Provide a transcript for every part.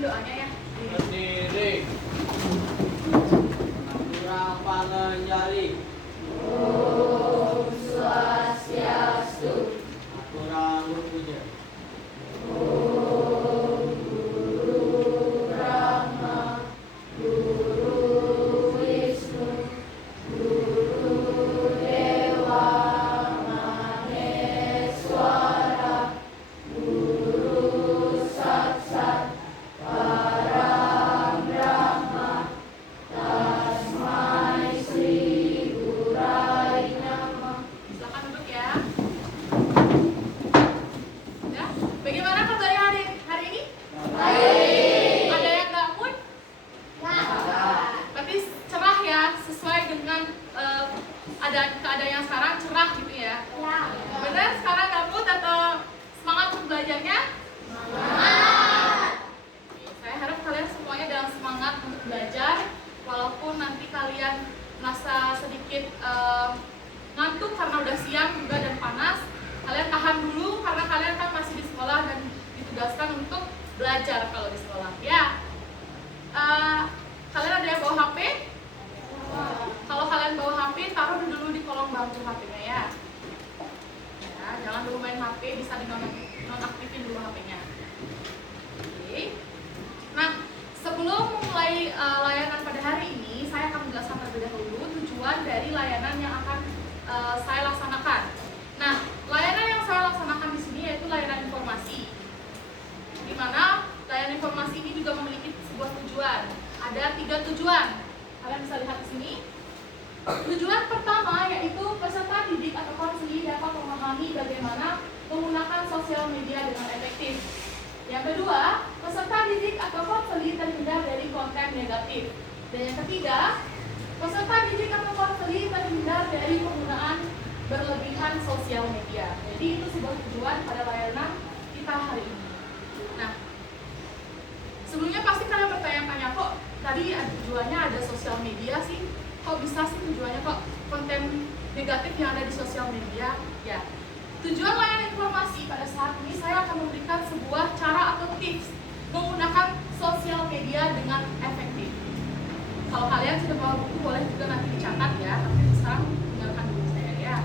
doanya ya. Berdiri. Kurang pangenjali. Om Swastiastu. Kurang puja. Om Guru Brahma, Guru Wisnu, Guru Dewa Maheswara, Guru Saksat Parambrahma, Tasmai Sri Gurai Namah. Silakan duduk ya. Ya, bagaimana kabarnya hari ini? Baik. Ada yang nggak mood? Berarti cerah ya, sesuai dengan keadaan yang sekarang cerah gitu ya. Benar sekarang nggak mood atau semangat untuk belajarnya? Saya harap kalian semuanya dalam semangat untuk belajar, walaupun nanti kalian merasa sedikit ngantuk karena udah siang juga dan panas. Kalian tahan dulu karena kalian kan masih di sekolah dan ditugaskan untuk belajar kalau di sekolah. Ya, kalian ada yang bawa HP? Kalau kalian bawa HP, taruh dulu di kolong bangku HP-nya ya. Ya, jangan dulu main HP, bisa dinonaktifin dulu HP-nya. Oke. Nah, sebelum memulai layanan pada hari ini, saya akan menjelaskan terlebih dahulu tujuan dari layanan yang akan saya laksanakan. Nah, layanan yang saya laksanakan di sini yaitu layanan informasi, di mana layanan informasi ini juga memiliki sebuah tujuan. Ada 3 tujuan. Kalian bisa lihat di sini. Tujuan pertama yaitu peserta didik atau konseling dapat memahami bagaimana menggunakan sosial media dengan efektif. Yang kedua, peserta didik atau konseling terhindar dari konten negatif. Dan yang ketiga, peserta didik atau konseling terhindar dari penggunaan berlebihan sosial media. Jadi itu sebuah tujuan pada layanan kita hari ini. Nah, sebelumnya pasti kalian bertanya-tanya, kok tadi tujuannya ada sosial media sih? Kok bisa sih tujuannya kok konten negatif yang ada di sosial media? Ya, tujuan layanan informasi pada saat ini saya akan memberikan sebuah cara atau tips menggunakan sosial media dengan efektif. Kalau kalian sudah bawa buku boleh juga nanti dicatat ya, tapi sekarang tinggalkan dulu saya ya.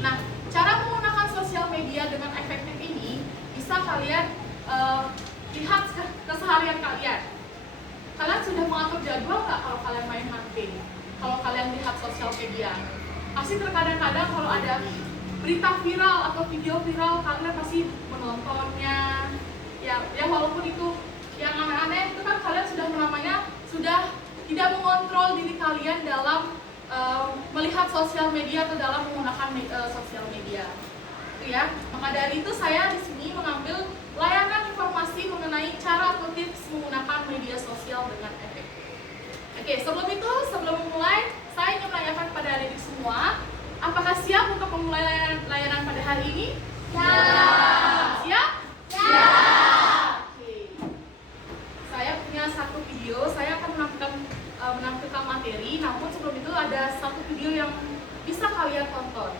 Nah, cara menggunakan sosial media dengan efektif ini bisa kalian lihat keseharian kalian. Kalian sudah mengatur jadwal nggak kalau kalian main HP? Kalau kalian lihat sosial media, pasti terkadang-kadang kalau ada berita viral atau video viral, kalian pasti menontonnya. Ya walaupun itu yang aneh-aneh, itu kan kalian sudah sudah tidak mengontrol diri kalian dalam melihat sosial media atau dalam menggunakan sosial media. Itu ya. Maka dari itu saya di sini mengambil layanan informasi mengenai cara atau tips menggunakan media sosial dengan efektif. Oke, sebelum memulai, saya ingin menanyakan kepada adik-adik semua, apakah siap untuk memulai layanan pada hari ini? Siap? Oke. Saya punya satu video, saya akan menampilkan materi, namun sebelum itu ada satu video yang bisa kalian tonton.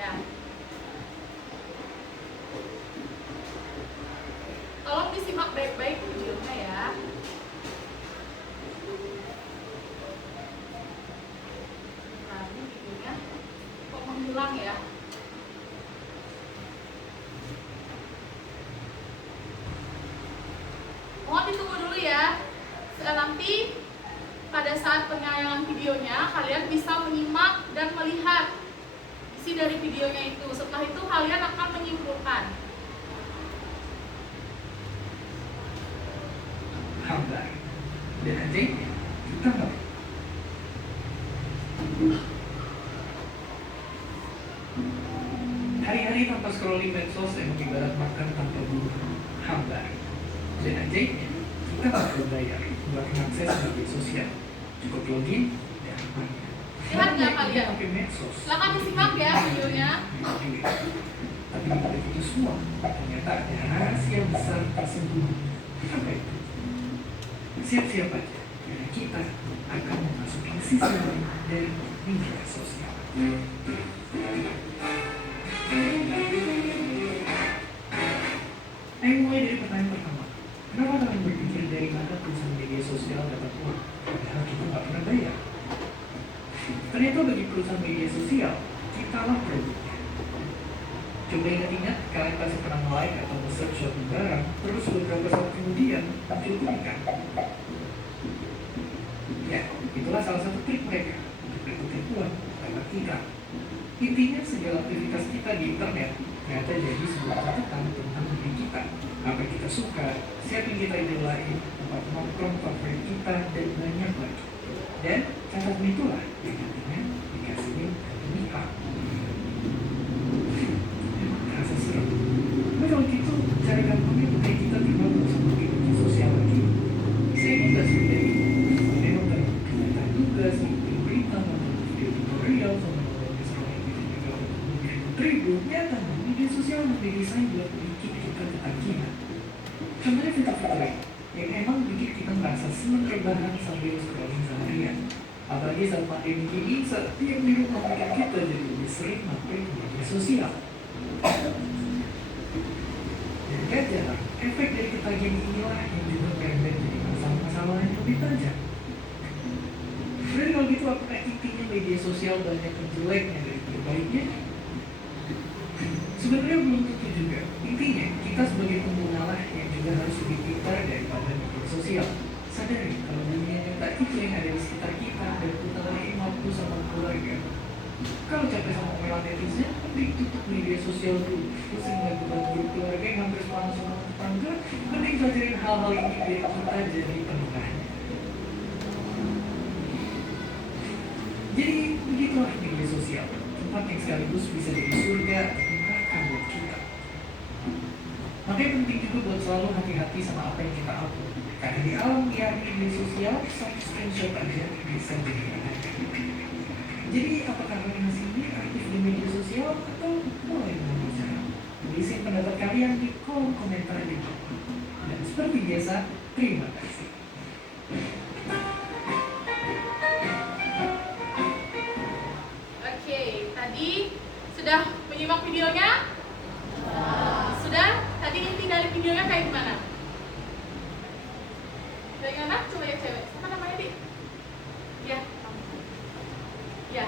Ya. Tolong disimak baik-baik videonya ya. Nah, ini videonya kok menghilang ya? Mohon ditunggu dulu ya. Nanti pada saat penayangan videonya kalian bisa menyimak dan melihat isi dari videonya itu. Setelah itu kalian akan menyimpulkan. Hamdan dan nanti kita mulai. Hari-hari tanpa scrolling medsos emang ibarat makan tanpa bumbu. Hamdan dan nanti kita tak perlu bayar buat mengakses media sosial. Cukup login dan main. Lihat nggak kalian? Pakai medsos. Silakan disimak ya videonya. Tapi di balik itu semua ternyata ada rahasia besar tersembunyi. Apa itu? Siap-siap aja, karena kita akan memasuki sisi lain dari media sosial. Ayo mulai dari pertanyaan pertama. Ternyata bagi perusahaan media sosial, kita lah produknya. Coba ingat-ingat, kalian pasti pernah nge-like atau nge-search suatu barang, terus beberapa saat kemudian muncul iklan. Ya, itulah salah satu trik mereka untuk dapetin uang lewat iklan. Intinya segala aktivitas kita di internet ternyata jadi sebuah catatan tentang diri kita, apa yang kita suka, siapa yang kita idolain, tempat nongkrong favorit kita, dan banyak lagi. Dan catatan itulah yang nantinya dikasihin ke pihak. Emang terasa serem. Tapi kalau gitu, cara gampangnya supaya kita terbangun sama media sosial lagi. Saya ini nggak sulit dari itu. Saya nonton kegiatan tugas, nonton berita, nonton video tutorial, sama nonton misalnya video juga untuk menghidup tribun. Nyatanya media sosial didesain buat bikin kita ketagihan. Contohnya fitur-fitur yang emang bikin kita merasa senang rebahan sambil scrolling seharian. Apalagi saat pandemi ini, saat yang di rumah bikin kita jadi lebih sering mampir di media sosial. Dan gak jarang, efek dari ketagihan inilah yang juga berembet jadi masalah-masalah yang lebih tajam. Jadi kalau gitu, apakah intinya media sosial banyak yang jeleknya dari baiknya? Sebenarnya belum tentu juga. Intinya, kita sebagai pengguna lah yang juga harus lebih pintar daripada media sosial. Sadari kalau dunia nyata itu yang ada di sekitar kita dan utamain waktu sama keluarga. Kalau capek sama omelan netizen, mending tutup media sosial dulu. Pusing nggak beban grup keluarga yang hampir selalu sama tetangga, mending pelajarin hal-hal ini biar kita jadi penengahnya. Jadi begitulah media sosial, tempat yang sekaligus bisa jadi surga atau neraka buat kita. Makanya penting juga buat selalu hati-hati sama apa yang kita upload. Karena di alam liar media sosial, satu screenshot aja bisa jadi berharga. Jadi apakah kalian masih aktif di media sosial atau mulai berbicara? Tulisin pendapat kalian di kolom komentar di bawah. Dan seperti biasa, terima kasih. Oke, tadi sudah menyimak videonya? Sudah? Tadi inti dari videonya kayak gimana? Dari anak, coba ya cewek. Apa namanya, Dik? Ya. Ya.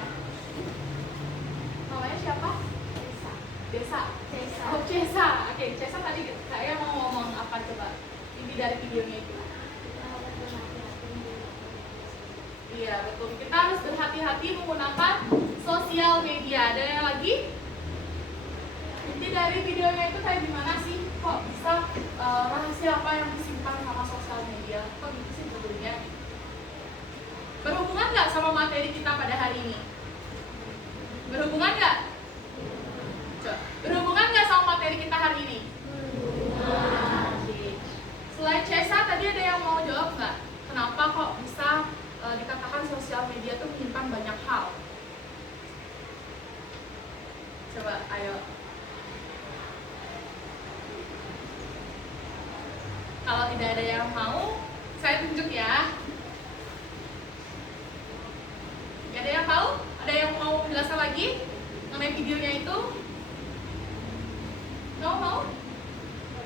Namanya siapa? Desa. Cesa. Oh, Cesa. Oke, Cesa tadi saya mau ngomong apa coba? Inti dari videonya itu. Iya, betul. Kita harus berhati-hati menggunakan sosial media. Ada yang lagi? Inti dari videonya itu kayak gimana sih? Kok bisa rahasia apa yang disimpan sama sosial media? Kok gitu sih sebetulnya? Berhubungan nggak sama materi kita pada hari ini? Berhubungan nggak? Coba. Berhubungan nggak sama materi kita hari ini? Oke. Selain Cesa, tadi ada yang mau jawab nggak? Kenapa kok bisa dikatakan sosial media tuh menyimpan banyak hal? Coba, ayo. Kalau tidak ada yang mau, saya tunjuk ya. Gak ada yang tahu? Ada yang mau menjelaskan lagi mengenai videonya itu? Mau?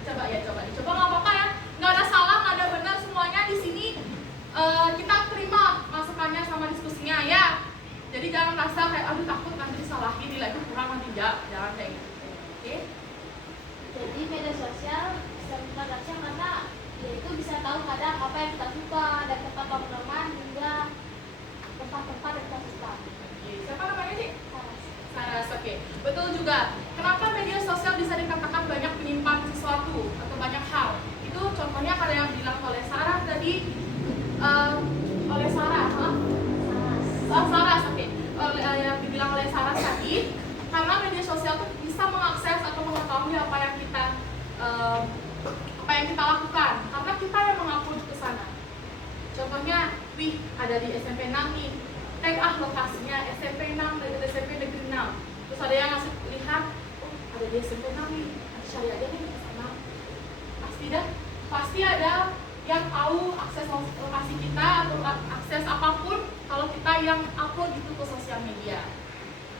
Coba ya, coba nggak apa-apa ya. Nggak ada salah, nggak ada benar, semuanya di sini kita terima masukannya sama diskusinya ya. Jadi jangan merasa kayak aduh takut nanti disalahin, nilai itu kurang, tidak, jangan kayak gitu. Oke? Jadi media sosial bisa beragam karena ya itu bisa tahu kadang apa yang kita suka dan tempat tongkrongan hingga tempat-tempat yang kita suka. Oke, siapa namanya sih? Saras, oke. Betul juga. Kenapa media sosial bisa dikatakan banyak menyimpan sesuatu atau banyak hal? Itu contohnya kalau yang bilang oleh Sarah tadi, oleh Sarah, Saras, oke. Yang dibilang oleh Saras tadi, karena media sosial itu bisa mengakses atau mengetahui apa yang kita lakukan, karena kita yang mengupload ke sana. Contohnya, wih, ada di SMP 6 nih, tag lokasinya SMP 6, dari SMP Negeri 6. Terus ada yang ngasih lihat, oh ada di SMP 6 nih, cari aja nih ke sana. Pasti ada yang tahu akses lokasi kita atau akses apapun kalau kita yang upload itu ke sosial media.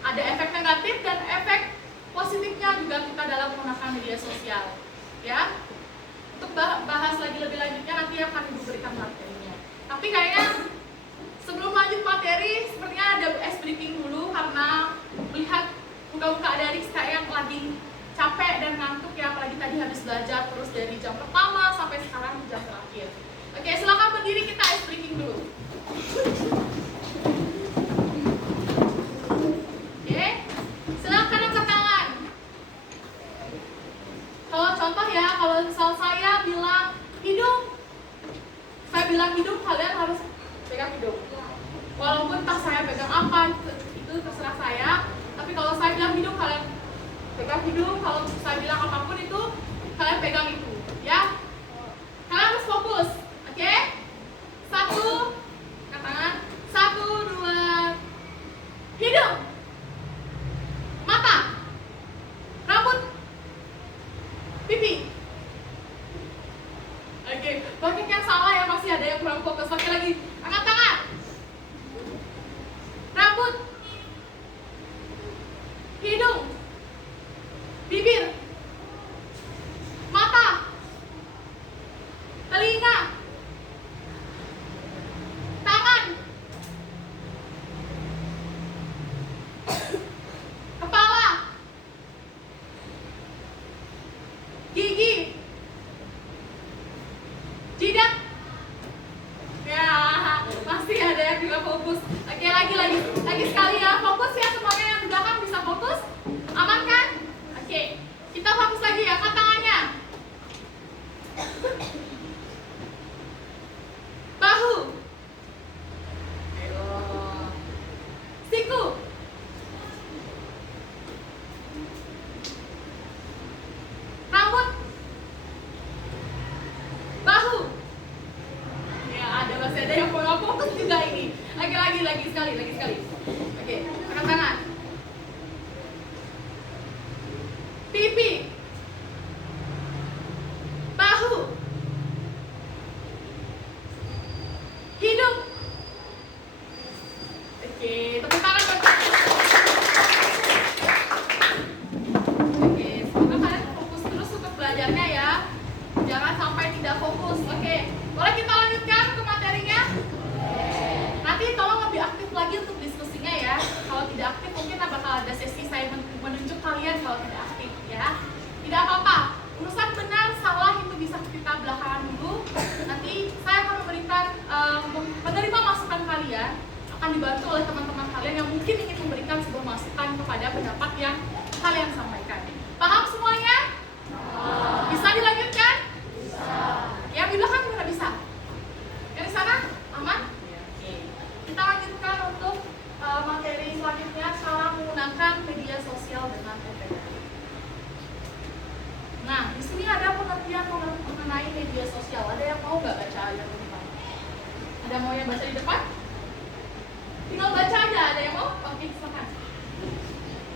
Ada efek negatif dan efek positifnya juga kita dalam menggunakan media sosial. Ya, untuk bahas lagi lebih lanjutnya nanti akan Ibu berikan materinya. Tapi kayaknya sebelum lanjut lanjut materi, sepertinya ada ice breaking dulu karena melihat muka-muka adik-adik kayak yang lagi capek dan ngantuk ya, apalagi tadi habis belajar terus dari jam pertama sampai sekarang jam terakhir. Oke, silakan berdiri, kita ice breaking dulu. Oke, silakan angkat tangan. Kalau contoh ya, kalau misal saya bilang hidung, saya bilang hidung, kalian harus pegang hidung. Walaupun tas saya pegang apa, itu terserah saya. Tapi kalau saya bilang hidung, kalian pegang hidung. Kalau saya bilang apapun itu, kalian pegang itu, ya. Kalian harus fokus, oke? 1, angkat tangan. 1, 2, hidung, mata, rambut, pipi. Oke, banyak yang salah ya, masih ada yang kurang fokus. Oke, lagi, angkat tangan. Rambut, hidung, bibir, mata, telinga, tangan, kepala, gigi, jidat. Ya, masih ada yang tidak fokus. Oke, lagi sekali ya, fokus ya semuanya, yang di belakang bisa fokus. Aman kan? Oke, kita fokus lagi ya, angkat tangannya. Bahu, siku, rambut, bahu. Ya, masih ada yang kurang fokus juga ini. Oke, lagi sekali. Oke, angkat tangan. Pipi, bahu, hidung. Oke, tepuk tangan buat Oke, semoga kalian fokus terus untuk belajarnya ya. Jangan sampai tidak fokus. Oke, boleh kita lanjutkan ke materinya? Nanti tolong lebih aktif lagi untuk diskusinya ya. Kalau tidak aktif mungkin bakal ada sesi saya menunjuk kalian kalau tidak aktif ya. Tidak apa-apa. Urusan benar salah itu bisa kita belakangan dulu. Nanti saya akan memberikan menerima masukan kalian, akan dibantu oleh teman-teman kalian yang mungkin ingin memberikan sebuah masukan kepada pendapat yang kalian sampaikan. Paham semuanya? Bisa dilanjutkan? Bisa. Yang di belakang juga bisa. Yang di sana aman? Kita lanjutkan untuk materi selanjutnya, cara menggunakan media sosial dengan efektif. Nah, di sini ada pengertian mengenai media sosial. Ada yang mau nggak baca yang di depan? Ada mau yang baca di depan? Tinggal baca aja. Ada yang mau? Oke, silakan.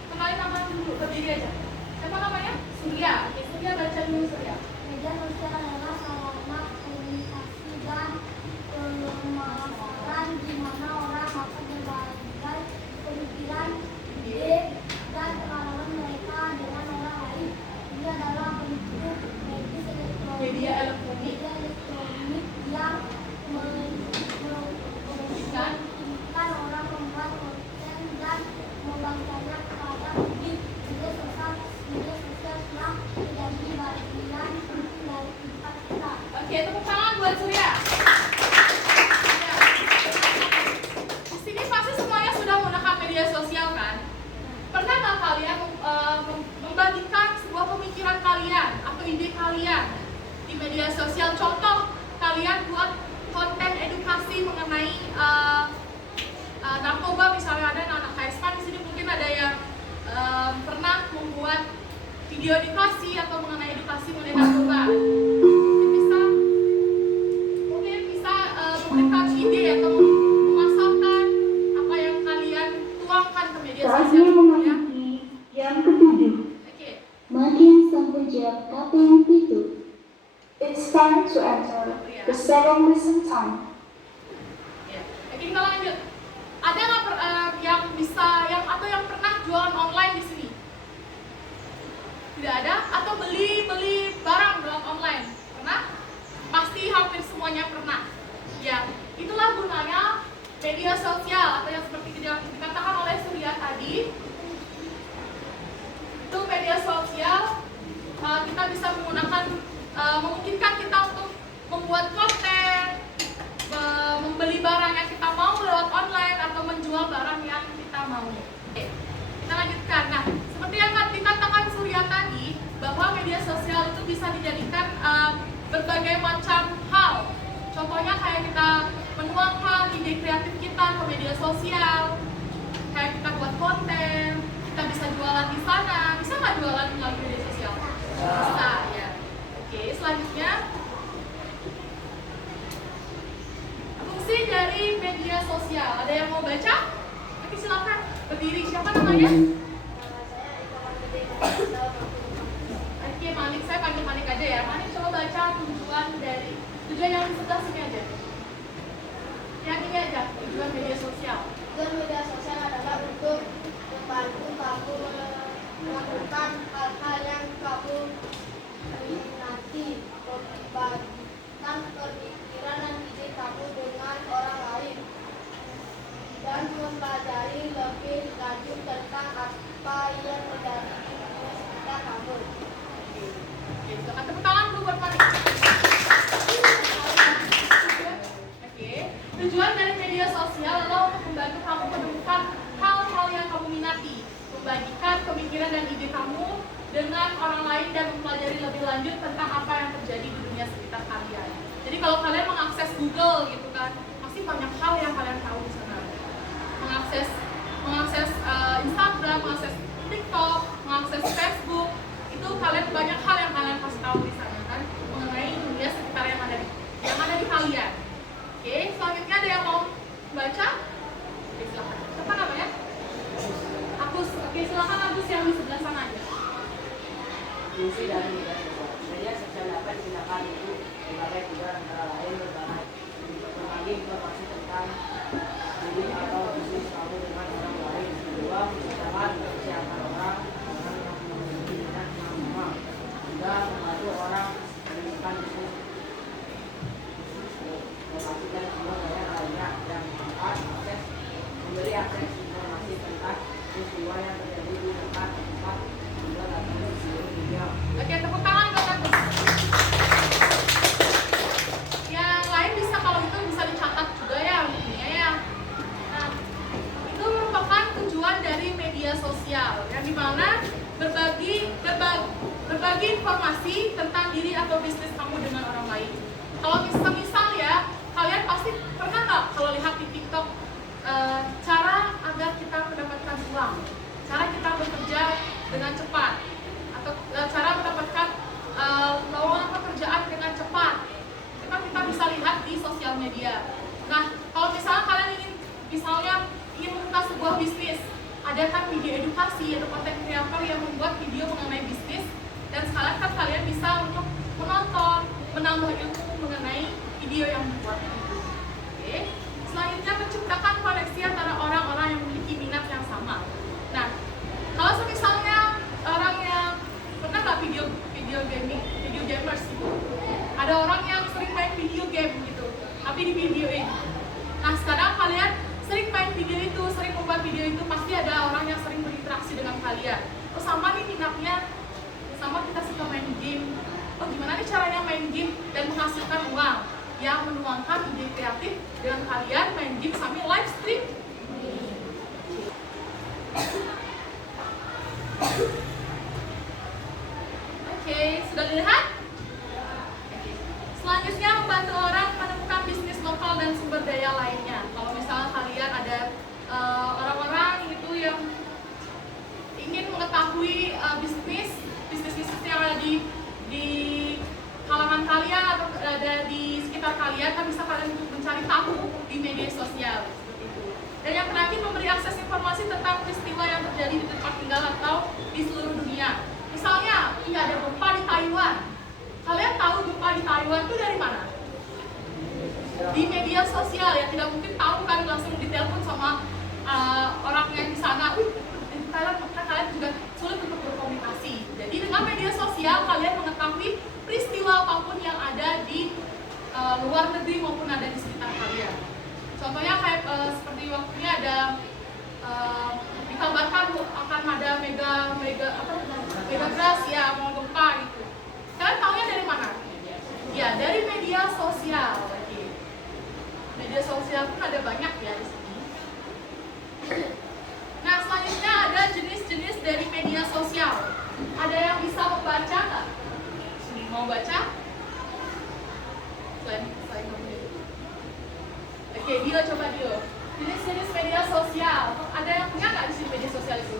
Kenalin nama dulu, berdiri aja. Siapa namanya? Surya. Oke, Surya baca dulu Surya. Media sosial adalah sarana komunikasi dan pemasaran di mana orang dapat berbagi pemikiran, ide, dan pengalaman mereka dengan orang lain. Ini adalah bentuk Media elektronik yang memungkinkan orang membuat konten dan membagikannya kepada publik. Media sosial telah menjadi bagian penting dari kehidupan kita. Oke, tepuk tangan buat Surya. Di sini pasti semuanya sudah menggunakan media sosial kan? Pernah nggak kalian membagikan sebuah pemikiran kalian atau ide kalian di media sosial? Contoh, kalian buat konten edukasi mengenai narkoba, misalnya ada anak KSP di sini, mungkin ada yang pernah membuat video edukasi atau mengenai edukasi mengenai narkoba. Mungkin bisa memberikan ide atau memasarkan apa yang kalian tuangkan ke media Saatnya sosial ya. memasuki yang ketujuh. Oke. Makin sampai jam 8 It's time to enter the second lesson time. Ya. Oke, kita lanjut. Ada nggak yang bisa atau yang pernah jualan online di sini? Tidak ada? Atau beli barang lewat online? Pernah? Pasti hampir semuanya pernah. Ya, itulah gunanya media sosial atau yang seperti yang dikatakan oleh Surya tadi, itu media sosial kita bisa menggunakan memungkinkan kita untuk membuat konten, membeli barang yang kita mau lewat online atau menjual barang yang kita mau. Oke, kita lanjutkan. Nah, seperti yang dikatakan Surya tadi, bahwa media sosial itu bisa dijadikan berbagai macam hal. Contohnya kayak kita menuangkan ide kreatif kita ke media sosial, kayak kita buat konten, kita bisa jualan di sana. Bisa nggak jualan melalui media sosial? Bisa, ya. Oke, selanjutnya fungsi dari media sosial. Ada yang mau baca? Oke, silakan berdiri. Siapa namanya? Oke, Manik, saya panggil Manik aja ya. Manik coba baca tujuan yang di sebelah sini aja. Yang ini aja, tujuan media sosial. Tujuan media sosial adalah untuk membantu kamu melakukan hal-hal yang kamu minati, membagikan pemikiran dan ide kamu dengan orang lain, dan mempelajari lebih lanjut tentang apa yang terjadi di dunia sekitar kamu. Oke, silakan tepuk tangan dulu buat Manik. Oke, tujuan dari media sosial adalah untuk membantu kamu menemukan hal-hal yang kamu minati, membagikan pemikiran dan ide kamu dengan orang lain, dan mempelajari lebih lanjut tentang apa yang terjadi di dunia sekitar kalian. Jadi kalau kalian mengakses Google gitu kan, pasti banyak hal yang kalian tahu di sana. Mengakses Instagram, mengakses TikTok, mengakses Facebook, itu kalian banyak hal yang kalian pasti tahu di sana kan, mengenai dunia sekitar yang ada di kalian. Oke, selanjutnya ada yang mau baca? Oke, silakan. Siapa namanya? Agus. Oke, silakan Agus yang di sebelah sana aja. Fungsi dari media sosial dapat digunakan untuk berbagai tujuan, antara lain berbagi informasi tentang diri atau bisnis kamu dengan orang lain. Kedua, menciptakan kesiapan orang yang memiliki minat yang sama. Tiga, membantu orang menemukan bisnis lokasi dan sumber daya lainnya. Yang keempat, memberi akses informasi tentang peristiwa yang terjadi di tempat juga datang di seluruh dunia. Oke, tepuk tangan buat Agus. Yang lain bisa, kalau itu bisa dicatat juga ya bukunya ya. Nah, itu merupakan tujuan dari media sosial, yang dimana berbagi informasi tentang diri atau bisnis kamu dengan orang lain. Kalau misal ya, kalian pasti pernah nggak kalau lihat di TikTok cara agar kita mendapatkan uang, cara kita bekerja dengan cepat, atau cara mendapatkan lowongan pekerjaan dengan cepat. Itu kita bisa lihat di sosial media. Nah, kalau misalnya kalian ingin membuka sebuah bisnis, ada kan video edukasi atau konten kreator yang membuat video mengenai bisnis, dan sekarang kan kalian bisa untuk menonton, menambah ilmu mengenai video yang dibuat itu. Oke. Selanjutnya, menciptakan koneksi antara orang-orang yang memiliki minat yang sama. Nah, kalau misalnya orang yang pernah nggak video gamers gitu, ada orang yang sering main video game gitu, tapi di videoin. Nah, sekarang kalian sering main video itu, sering membuat video itu, pasti ada orang yang sering berinteraksi dengan kalian. Oh, sama nih minatnya, sama kita suka main game. Oh, gimana nih caranya main game dan menghasilkan uang? Yang menuangkan ide kreatif dengan kalian main game sambil live stream. Oke, sudah dilihat? Selanjutnya, membantu orang menemukan bisnis lokal dan sumber daya lainnya. Kalau misalnya kalian ada orang-orang itu yang ingin mengetahui bisnis yang ada di kalangan kalian atau ada di sekitar kalian, kan bisa kalian untuk mencari tahu di media sosial seperti itu. Dan yang terakhir, memberi akses informasi tentang peristiwa yang terjadi di tempat tinggal atau di seluruh dunia. Misalnya, ada gempa di Taiwan. Kalian tahu gempa di Taiwan itu dari mana? Di media sosial ya, tidak mungkin tahu kan langsung ditelepon sama orang yang di sana. Di Thailand, maka kalian juga sulit untuk berkomunikasi. Jadi dengan media sosial kalian mengetahui peristiwa apapun yang ada di luar negeri maupun ada di sekitar kalian. Contohnya kayak waktu ini ada dikabarkan akan ada mega gas ya, mau gempa gitu. Kalian taunya dari mana? Ya, dari media sosial. Oke. Media sosial pun ada banyak ya di sini. Nah, selanjutnya ada jenis-jenis dari media sosial. Ada yang bisa membaca nggak? Mau baca? Selain Oke, Dio coba Dio. Jenis-jenis media sosial. Ada yang punya nggak di sini media sosial itu?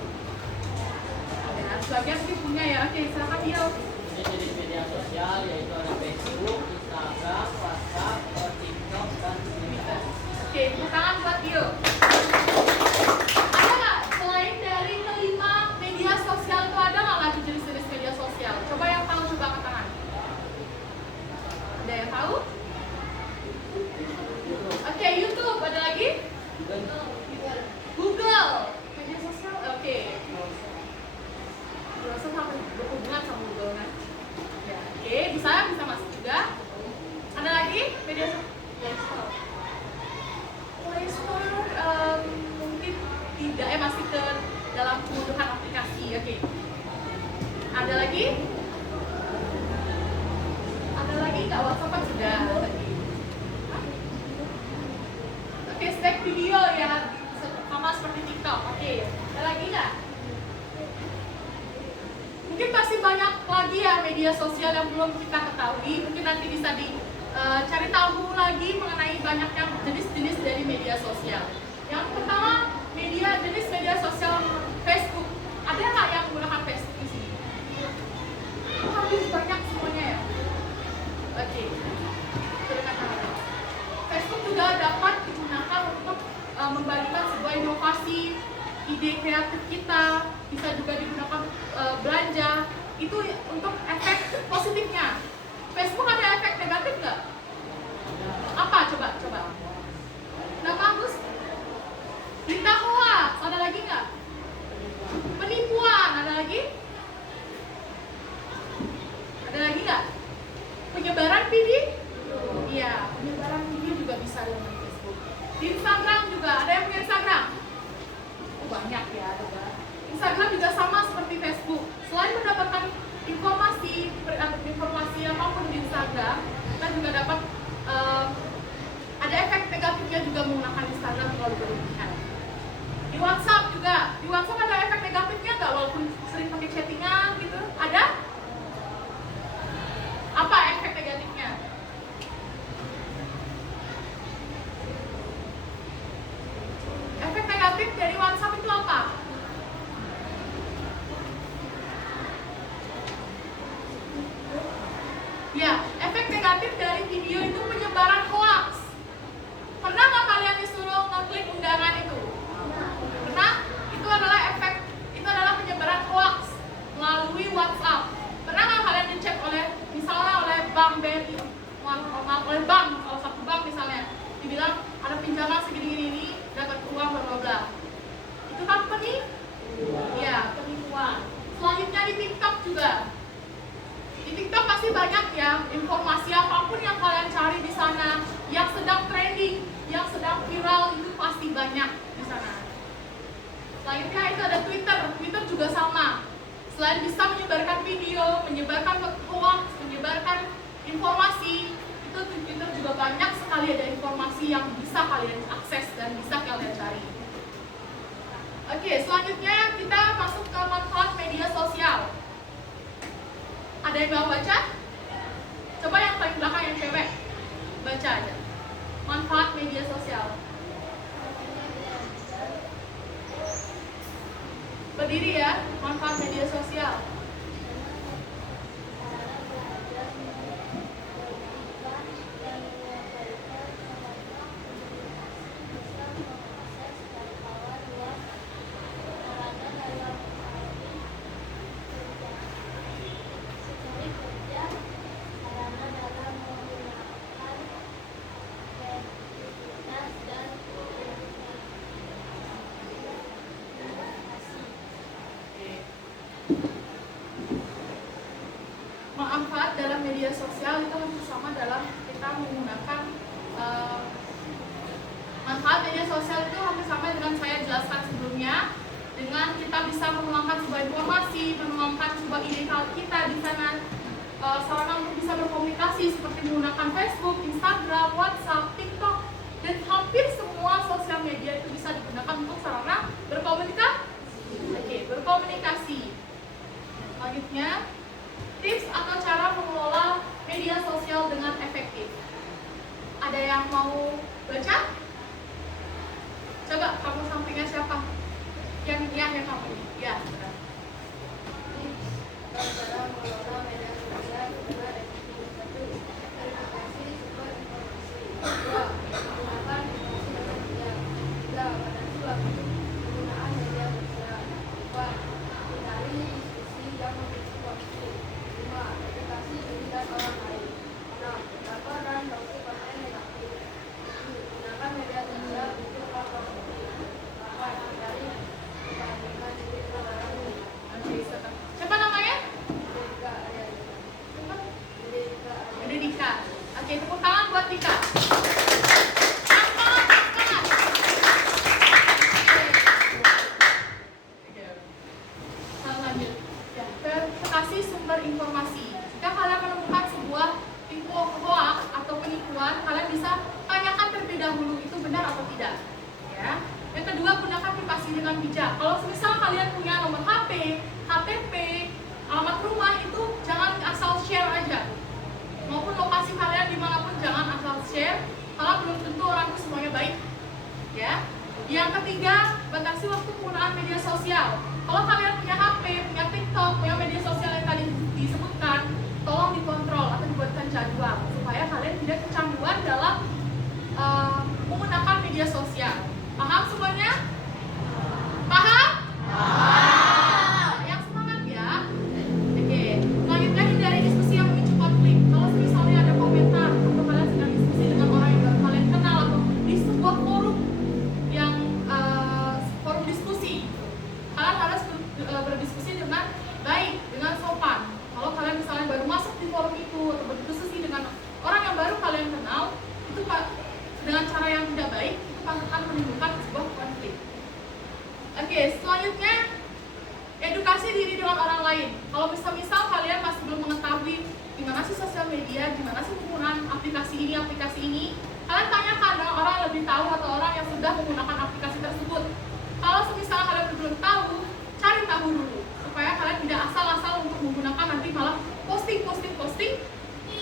Ada. Sebagian sih punya ya. Oke, silakan Dio. Jenis media sosial yaitu ada Facebook, Instagram, WhatsApp, TikTok, dan Twitter. Oke, tepuk tangan buat Dio. Ada nggak selain dari kelima media sosial itu ada nggak lagi jenis-jenis media sosial? Coba yang tahu coba angkat tangan. Ada yang tahu? Oke, YouTube. Ada lagi? Google. Media sosial. Oke. Merasa sampai berhubungan sama Google kan? Ya, oke, bisa masuk juga. Ada lagi media sosial? Play Store mungkin tidak ya, masih ke dalam kebutuhan aplikasi. Oke. Ada lagi? Ada lagi nggak? WhatsApp kan sudah tadi. Oke, stack video ya, sama seperti TikTok. Oke, ada lagi nggak? Mungkin pasti banyak lagi ya media sosial yang belum kita ketahui. Mungkin nanti bisa dicari tahu lagi mengenai banyaknya jenis-jenis dari media sosial. Yang pertama, jenis media sosial Facebook. Ada nggak yang menggunakan Facebook di sini? Hampir banyak semuanya ya. Oke. Facebook juga dapat digunakan untuk membagikan sebuah inovasi, ide kreatif kita, bisa juga digunakan belanja. Itu untuk efek positifnya. Facebook ada efek negatif nggak? Apa? Coba. Nah, bagus. Berita hoax, ada lagi nggak? Penipuan, ada lagi? Ada lagi nggak? Penyebaran video? Iya, penyebaran video juga bisa dengan Facebook. Di Instagram juga, ada yang punya Instagram? Oh, banyak ya, ada. Instagram juga sama seperti Facebook. Selain mendapatkan informasi apapun di Instagram, kita juga dapat ada efek negatifnya juga menggunakan Instagram terlalu berlebihan. Di WhatsApp juga, di WhatsApp ada efek negatifnya nggak walaupun sering pakai chattingan gitu? Ada? Apa efek negatifnya? Efek negatif dari WhatsApp itu apa? Ya, efek negatif dari video itu penyebaran hoax. Pernah nggak kalian disuruh ngeklik undangan itu? Pernah? Itu adalah penyebaran hoax melalui WhatsApp. Pernah nggak kalian dicek misalnya oleh bank BNI, oleh bank, salah satu bank misalnya, dibilang ada pinjaman segini-gini, dapat uang bla. Itu kan penipuan. Selanjutnya di TikTok juga. Di TikTok pasti banyak ya informasi apapun yang kalian cari di sana, yang sedang trending, yang sedang viral itu pasti banyak di sana. Selanjutnya itu ada Twitter. Twitter juga sama. Selain bisa menyebarkan video, menyebarkan hoax, menyebarkan informasi, itu Twitter juga banyak sekali ada informasi yang bisa kalian akses dan bisa kalian cari. Oke, selanjutnya kita masuk ke manfaat media sosial. Ada yang mau baca? Coba yang paling belakang yang cewek, baca aja. Manfaat media sosial. Berdiri ya, manfaat media sosial. Manfaat dalam media sosial itu hampir sama dalam kita menggunakan Manfaat media sosial itu hampir sama dengan saya jelaskan sebelumnya. Dengan kita bisa menuangkan sebuah informasi, menuangkan sebuah ide kita di sana, sarana untuk bisa berkomunikasi seperti menggunakan Facebook, Instagram, WhatsApp, TikTok, dan hampir semua sosial media itu bisa digunakan untuk sarana berkomunikasi. Berkomunikasi. Selanjutnya, tips atau cara mengelola media sosial dengan efektif. Ada yang mau baca? Coba kamu sampingnya siapa? Yang kamu ini? Ya. Cara mengelola media sosial dengan efektif. 1. Verifikasi sumber informasi. 2. Menggunakan informasi dengan bijak. 3. Batasi waktu penggunaan media sosial. 4. Hindari diskusi yang memiliki waktu. 5. Edukasi diri dan orang lain. 6. Lapor dan blokir konten negatif. 7. Gunakan media sosial untuk hal positif. 8. Hindari membandingkan diri dengan orang lain. Siapa namanya? Dedika Arya. Siapa? Dedika Arya. Ada Dika. Oke, tepuk tangan buat Dika. Lanjut. Ya, verifikasi sumber informasi. Jika kalian menemukan sebuah info hoax atau penipuan, kalian bisa tanyakan terlebih dahulu itu benar atau tidak. Ya. Yang kedua, gunakan privasi dengan bijak. Kalau misal kalian punya nomor HP, KTP, alamat rumah, itu jangan asal share aja. Maupun lokasi kalian dimanapun jangan asal share, karena belum tentu orang itu semuanya baik. Ya. Yang ketiga, batasi waktu penggunaan media sosial. Kalau kalian punya HP, punya TikTok, punya media sosial yang tadi disebutkan, tolong dikontrol atau dibuatkan jadwal supaya kalian tidak kecanduan dalam menggunakan media sosial. Paham semuanya? Paham? Yang semangat ya. Oke. Selanjutnya, hindari diskusi yang memicu konflik. Kalau misalnya ada komentar atau kalian sedang diskusi dengan orang yang baru kalian kenal atau di sebuah forum yang forum diskusi, kalian harus berdiskusi dengan baik, dengan sopan. Kalau kalian misalnya baru masuk di forum itu atau berdiskusi dengan orang yang baru kalian kenal, itu dengan cara yang tidak baik, itu akan menimbulkan sebuah konflik. Oke, selanjutnya edukasi diri dengan orang lain. Kalau misal kalian masih belum mengetahui gimana sih sosial media, gimana sih penggunaan aplikasi ini, kalian tanyakan dengan orang yang lebih tahu atau orang yang sudah menggunakan aplikasi tersebut. Kalau misalnya kalian belum tahu, cari tahu dulu supaya kalian tidak asal-asal untuk menggunakan, nanti malah posting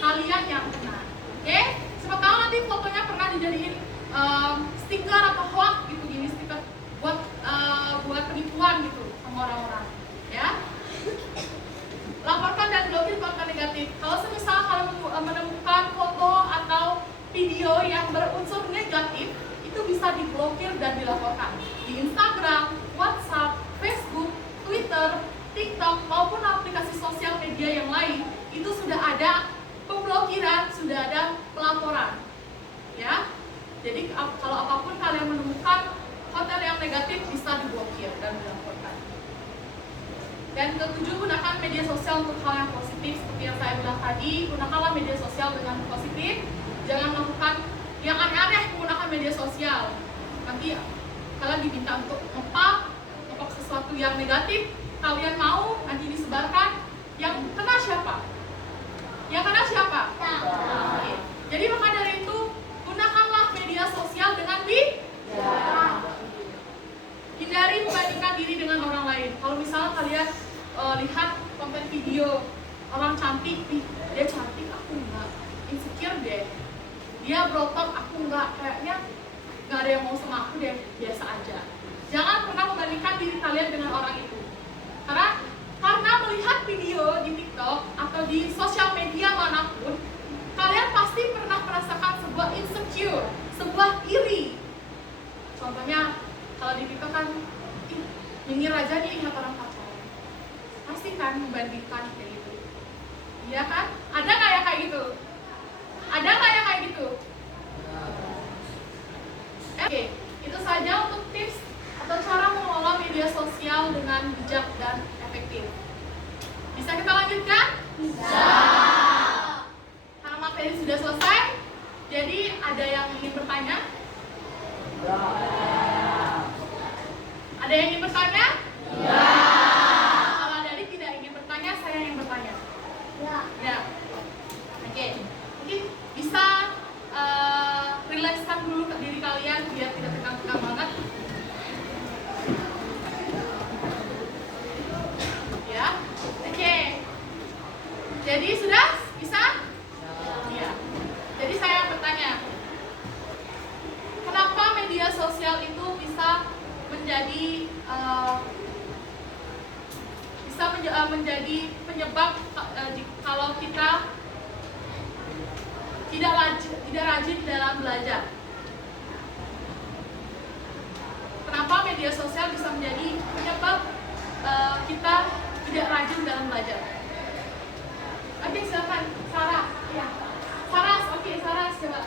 kalian yang benar. Oke? Siapa tahu nanti fotonya pernah dijadiin stiker atau hoax gitu, gini stiker buat penipuan gitu sama orang-orang, ya. Laporkan dan blokir konten negatif. Kalau semisal kalian menemukan foto atau video yang berunsur negatif, itu bisa diblokir dan dilaporkan di Instagram, WhatsApp, Facebook, Twitter, TikTok maupun aplikasi sosial media yang lain. Itu sudah ada pemblokiran, sudah ada pelaporan, ya. Jadi kalau apapun kalian menemukan konten yang negatif bisa diblokir dan dilaporkan. Dan ketujuh, gunakan media sosial untuk hal yang positif. Seperti yang saya bilang tadi, gunakanlah media sosial dengan positif. Jangan melakukan yang aneh-aneh menggunakan media sosial. Nanti kalian diminta untuk ngepak sesuatu yang negatif, kalian mau nanti disebarkan, yang kena siapa? Yang kena siapa? Oke. Jadi maka dari itu, gunakanlah media sosial dengan bijak. Hindari membandingkan diri dengan orang lain. Kalau misalnya kalian lihat konten video orang cantik, dia cantik, aku enggak, insecure deh. Dia berotot, aku enggak, kayaknya enggak ada yang mau sama aku deh, biasa aja. Jangan pernah membandingkan diri kalian dengan orang itu. Karena melihat video di TikTok atau di sosial media manapun, kalian pasti pernah merasakan sebuah insecure, sebuah iri. Contohnya, kalau di TikTok kan, nyinyir aja nih lihat orang pacaran. Pasti kan membandingkan kayak gitu. Iya kan? Ada nggak ya kayak gitu? Ada nggak ya kayak gitu? Oke, itu saja untuk tips atau cara mengelola media sosial dengan bijak dan efektif. Bisa kita lanjutkan? Bisa. Karena materi sudah selesai, jadi ada yang ingin bertanya? Ada yang ingin bertanya? Ya. Kalau adik tidak ingin bertanya, saya yang bertanya. Ya. Ya. Oke. Mungkin bisa rilekskan dulu ke diri kalian biar tidak tegang-tegang banget. Ya. Oke. Jadi sudah bisa? Ya. Jadi saya bertanya, kenapa media sosial itu bisa menjadi menjadi penyebab kalau kita tidak rajin dalam belajar? Kenapa media sosial bisa menjadi penyebab kita tidak rajin dalam belajar? Oke, silakan Sarah. Ya. Sarah, oke, Sarah coba.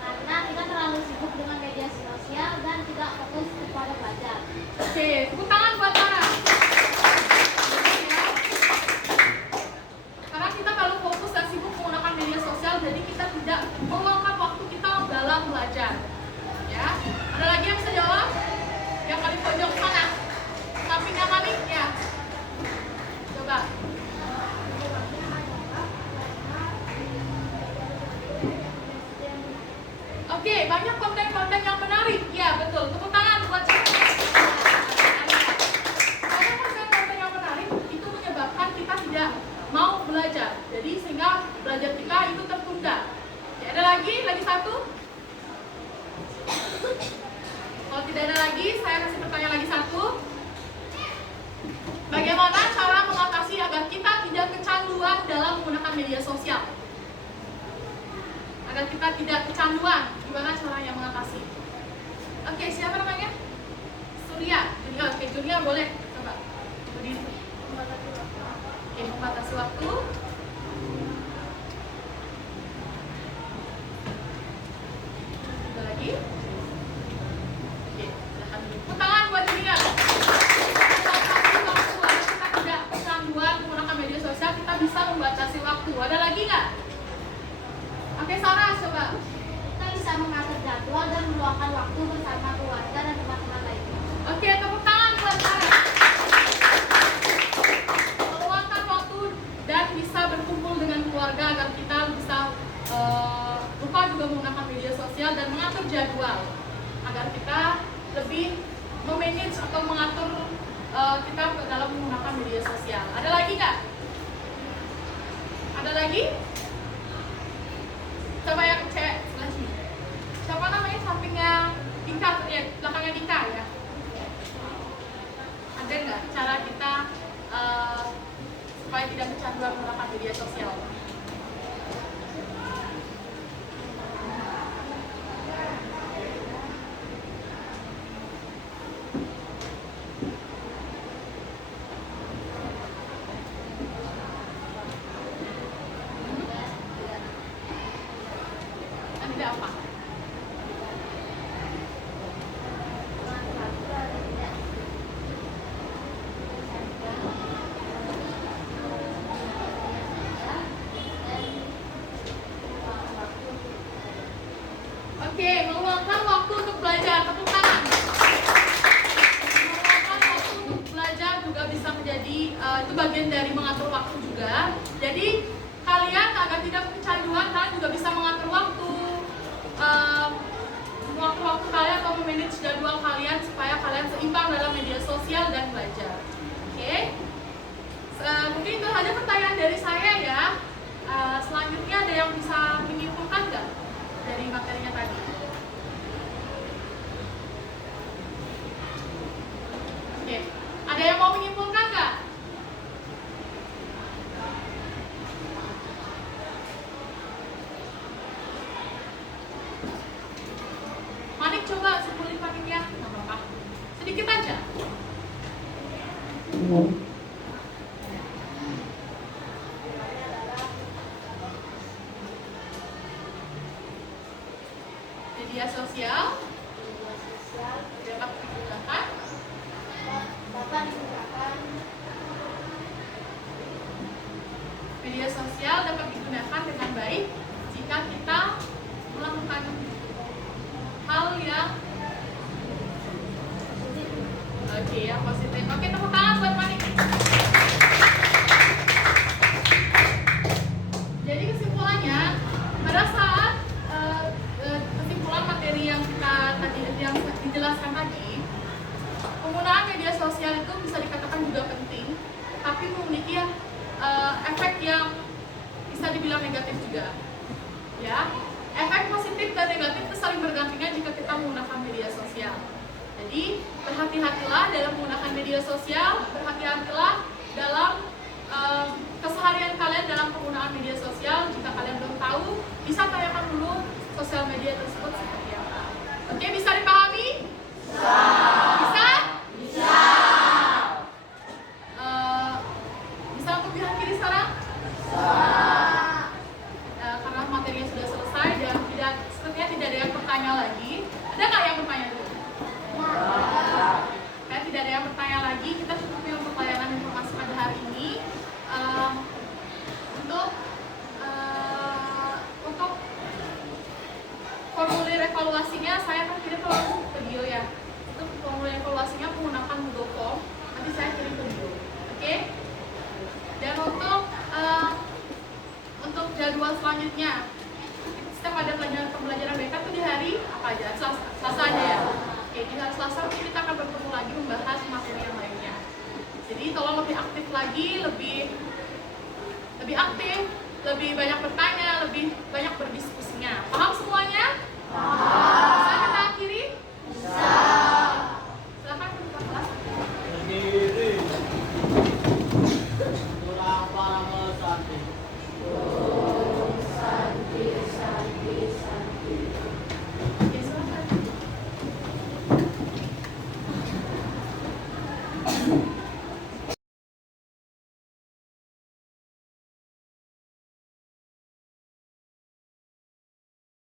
Karena kita terlalu sibuk dengan media sosial dan tidak fokus kepada belajar. Oke, tepuk tangan buat Sarah. Ya. Karena kita kalau fokus dan sibuk menggunakan media sosial, jadi kita tidak meluangkan waktu kita dalam belajar. Ya, ada lagi yang bisa jawab? Yang paling pojok sana, sampingnya kami, ya. Coba. Oke, banyak konten-konten yang menarik. Ya, betul. Tepuk tangan buat saya. Banyak konten-konten yang menarik itu menyebabkan kita tidak mau belajar. Jadi sehingga belajar kita itu tertunda. Ya, ada lagi satu. Kalau tidak ada lagi, saya kasih pertanyaan lagi satu. Bagaimana cara mengatasi agar kita tidak kecanduan dalam menggunakan media sosial? Agar kita tidak kecanduan, gimana caranya mengatasi? Oke, siapa namanya? Surya. Junior. Oke, Junior boleh coba berdiri. Oke, membatasi waktu. Ada lagi? Oke, silakan. Tepuk tangan buat Junior. Membatasi waktu agar kita tidak kecanduan menggunakan media sosial, kita bisa membatasi waktu. Ada lagi nggak? Oke, Sarah coba. Kita bisa mengatur jadwal dan meluangkan waktu bersama keluarga dan teman-teman lainnya. Oke, tepuk tangan buat Sarah. Meluangkan waktu dan bisa berkumpul dengan keluarga agar kita bisa lupa juga menggunakan media sosial dan mengatur jadwal agar kita lebih memanage atau mengatur kita dalam menggunakan media sosial. Ada lagi nggak? Ada lagi? Coba yang cek sebelah sini. Siapa namanya sampingnya Dika? Ya, belakangnya Dika ya. Ada nggak cara kita supaya tidak kecanduan menggunakan media sosial? Ada apa? Oke, meluangkan waktu untuk belajar. Tepuk tangan. Meluangkan waktu untuk belajar juga bisa menjadi itu bagian dari mengatur waktu juga. Jadi kalian agar tidak kecanduan, kalian juga bisa mengatur waktu kalian atau memanage jadwal kalian supaya kalian seimbang dalam media sosial dan belajar. Oke? Mungkin itu saja pertanyaan dari saya ya. Selanjutnya ada yang bisa menyimpulkan nggak dari materinya tadi? Oke, ada yang mau menyimpulkan nggak? Manik coba simpulin Maniknya, nggak apa-apa. Sedikit aja. Media sosial dapat digunakan media sosial dapat digunakan dengan baik jika kita melakukan hal yang negatif juga. Ya, efek positif dan negatif itu saling bergantian jika kita menggunakan media sosial. Jadi berhati-hatilah dalam menggunakan media sosial, berhati-hatilah dalam keseharian kalian dalam penggunaan media sosial. Jika kalian belum tahu, bisa tanyakan dulu sosial media tersebut seperti apa. Oke, bisa dipahami? Bisa? Bisa. Bisa untuk pihak kiri sekarang? Karena materinya sudah selesai dan sepertinya tidak ada yang bertanya lagi. Ada nggak yang bertanya dulu? Tidak ada yang bertanya lagi. Kita cukupi untuk layanan informasi pada hari ini. Untuk formulir evaluasinya saya akan kirim ke video ya. Untuk formulir evaluasinya menggunakan Google Form. Nanti saya kirim ke video. Oke? Dan untuk jadwal selanjutnya, setiap ada pembelajaran BK itu di hari apa aja? Selasa aja ya. Oke, di hari Selasa mungkin kita akan bertemu lagi membahas materi yang lainnya. Jadi tolong lebih aktif lagi, lebih aktif, lebih banyak bertanya, lebih banyak berdiskusinya. Paham semuanya? Bisa kita akhiri? Bisa. Silakan ke kelas. Berdiri. Kurang para santi. Ya, silakan.